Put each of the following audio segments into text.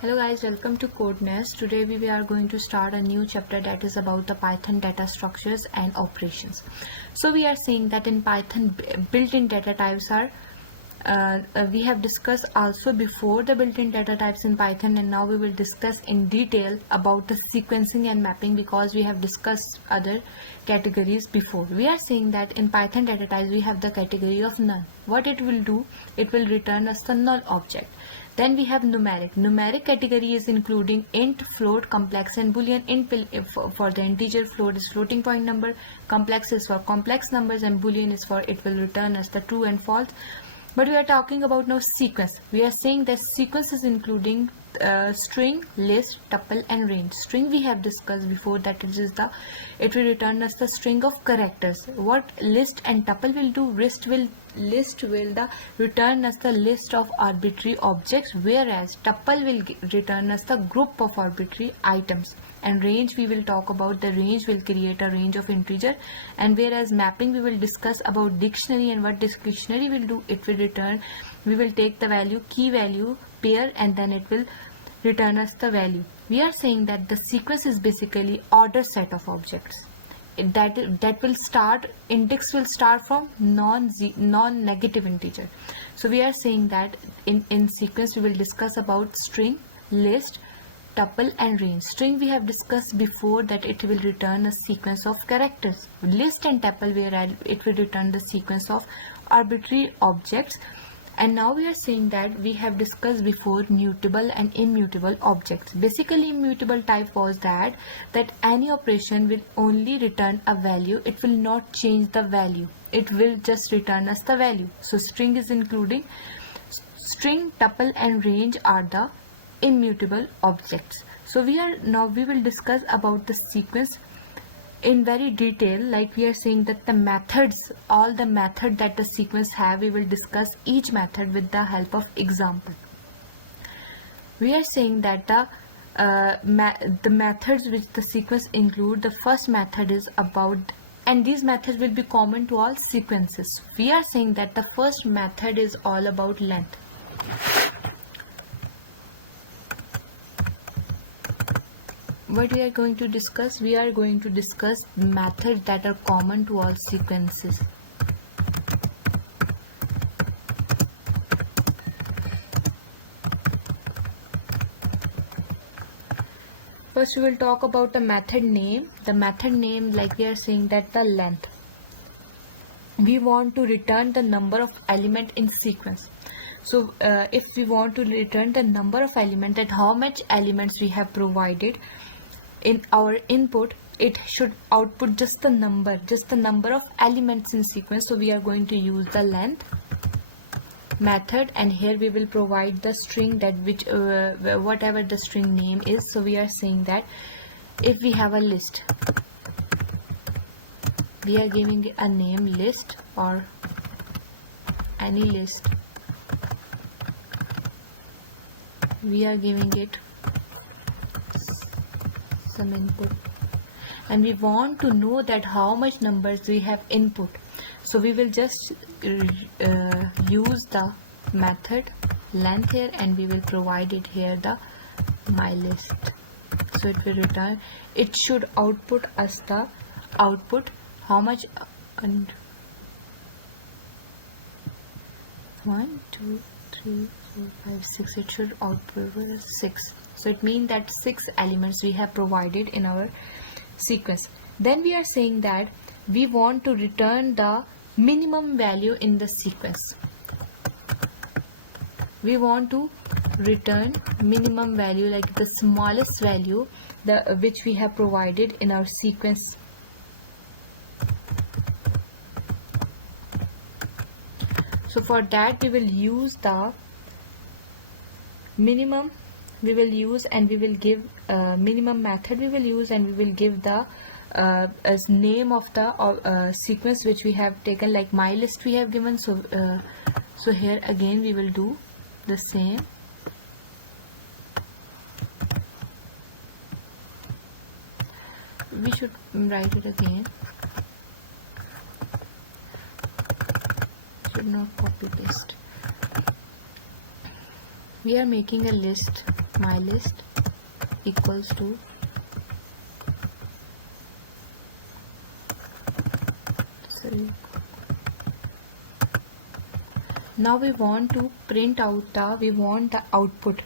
Hello guys, welcome to CodeNest. Today we are going to start a new chapter that is about the Python data structures and operations. So we are saying that in Python built-in data types are we have discussed also before the built-in data types in Python, and now we will discuss in detail about the sequencing and mapping because we have discussed other categories before. We are saying that in Python data types we have the category of null. What it will do, it will return us the null object. Then we have numeric. Numeric category is including int, float, complex and boolean. Int will for the integer, float is floating point number, complex is for complex numbers, and boolean is for it will return us the true and false. But we are talking about now sequence. We are saying that sequence is including string, list, tuple and range. String we have discussed before that it will return us the string of characters. What list and tuple will do, list will return us the list of arbitrary objects, whereas tuple will return us the group of arbitrary items. And range, we will talk about the range will create a range of integer, and whereas mapping we will discuss about dictionary, and what this dictionary will do, it will return, we will take the value, key value pair, and then it will return us the value. We are saying that the sequence is basically order set of objects that will start, index will start from non-negative integer. So we are saying that in sequence we will discuss about string, list, tuple and range. String we have discussed before that it will return a sequence of characters. List and tuple where it will return the sequence of arbitrary objects. And now we are saying that we have discussed before mutable and immutable objects. Basically immutable type was that any operation will only return a value, it will not change the value, it will just return us the value. So string is including string, tuple and range are the immutable objects. So we will discuss about the sequence in very detail. Like we are saying that the methods, all the method that the sequence have, we will discuss each method with the help of example. We are saying that the methods which the sequence include, the first method is about, and these methods will be common to all sequences. We are saying that the first method is all about length. What we are going to discuss? We are going to discuss methods that are common to all sequences. First we will talk about the method name. The method name, like we are saying that the length. We want to return the number of element in sequence. So if we want to return the number of element, that how much elements we have provided in our input, it should output just the number of elements in sequence. So we are going to use the length method, and here we will provide the string that which whatever the string name is. So we are saying that if we have a list, we are giving a name list or any list, we are giving it some input, and we want to know that how much numbers we have input. So we will just use the method length here, and we will provide it here the my list. So it will return, it should output us the output how much, and 1 2 3 4 5 6, it should output 6. So it means that 6 elements we have provided in our sequence. Then we are saying that we want to return the minimum value in the sequence. We want to return minimum value, like the smallest value which we have provided in our sequence. So for that we will use the minimum, we will use, and we will give minimum method we will use, and we will give the as name of the sequence which we have taken, like my list we have given. So so here again we will do the same. We should write it again, should not copy paste. we are making a list, my list equals to now we want to print out we want the output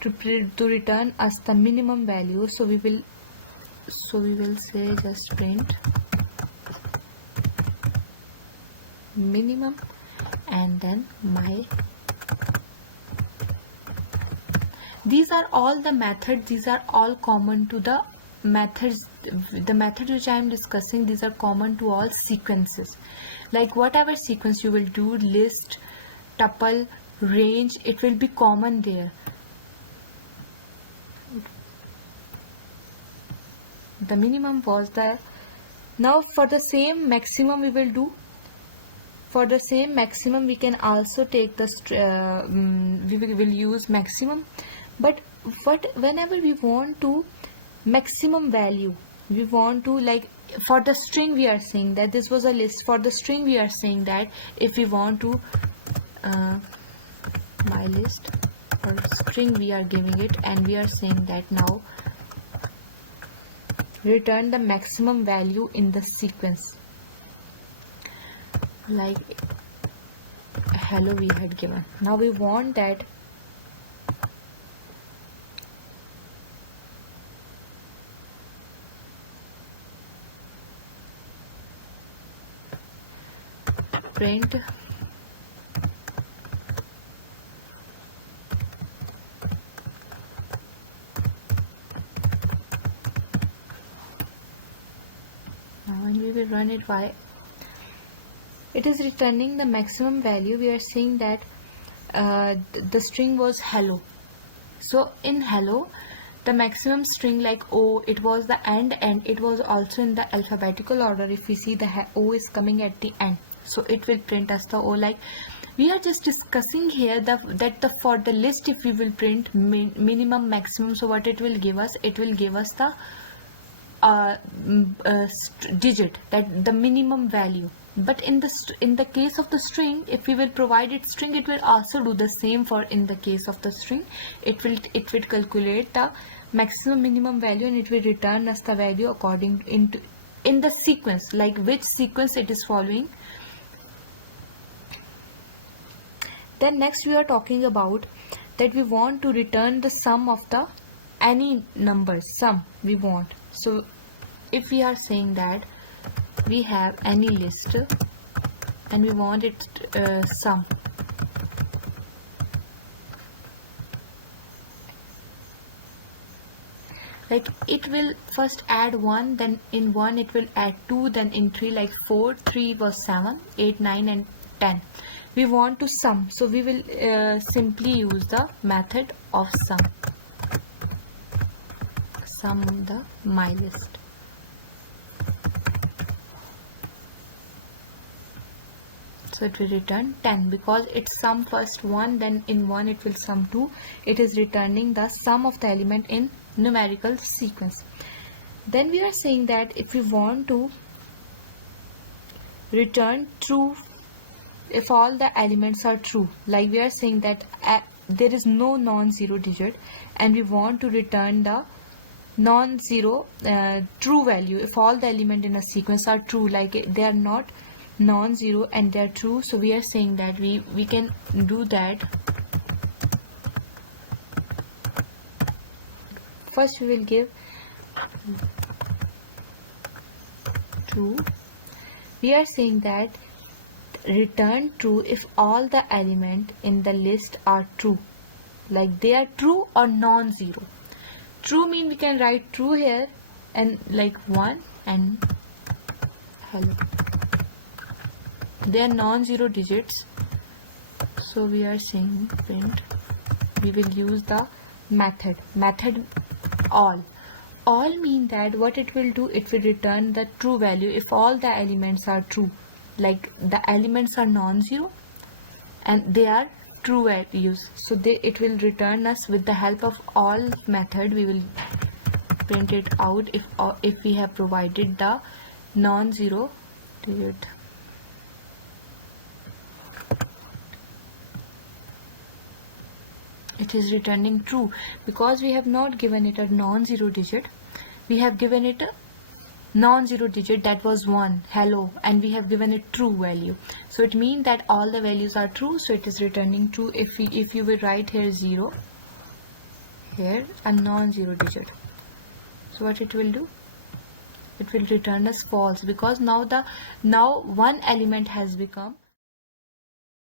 to return us the minimum value, so we will say just print minimum and then my. These are all the methods, these are all common to the methods. The methods which I am discussing, these are common to all sequences. Like whatever sequence you will do, list, tuple, range, it will be common there. The minimum was there. Now for the same maximum we will do. For the same maximum we can also take the we will use maximum. But whenever we want to maximum value, we want to, like for the string we are saying that this was a list. For the string we are saying that if we want to my list or string we are giving it, and we are saying that now return the maximum value in the sequence, like hello we had given. Now we want that print now, and we will run it. Why it is returning the maximum value? We are saying that the string was hello, so in hello the maximum string, like O, it was the end, and it was also in the alphabetical order. If we see the O is coming at the end, so it will print us the O. Like we are just discussing here that for the list, if we will print minimum, maximum, so what it will give us? It will give us the digit, that the minimum value. But in the case of the string, if we will provide it string, it will also do the same. For in the case of the string, it will calculate the maximum minimum value, and it will return us the value according in the sequence, like which sequence it is following. Then next we are talking about that we want to return the sum of the any numbers, sum we want. So if we are saying that we have any list and we want it sum, like it will first add 1, then in 1 it will add 2, then in 3 like 4, 3 was 7, 8, 9 and 10. We want to sum, so we will simply use the method of sum the my list. So it will return 10 because it sum first 1, then in 1 it will sum 2. It is returning the sum of the element in numerical sequence. Then we are saying that if we want to return true if all the elements are true, like we are saying that there is no non-zero digit, and we want to return the non-zero true value if all the elements in a sequence are true, like they are not non-zero and they are true. So we are saying that we can do that. First we will give true. We are saying that return true if all the elements in the list are true, like they are true or non-zero. True mean we can write true here and like 1 and hello. They are non-zero digits, so we are saying print. We will use the method all mean that what it will do, it will return the true value if all the elements are true, like the elements are non-zero and they are true values. So it will return us with the help of all method. We will print it out if we have provided the non-zero digit. It is returning true because we have not given it a non-zero digit. We have given it a non-zero digit that was 1, hello, and we have given it true value. So it means that all the values are true, so it is returning true. If you will write here 0, here a non-zero digit, so what it will do? It will return us false because now one element has become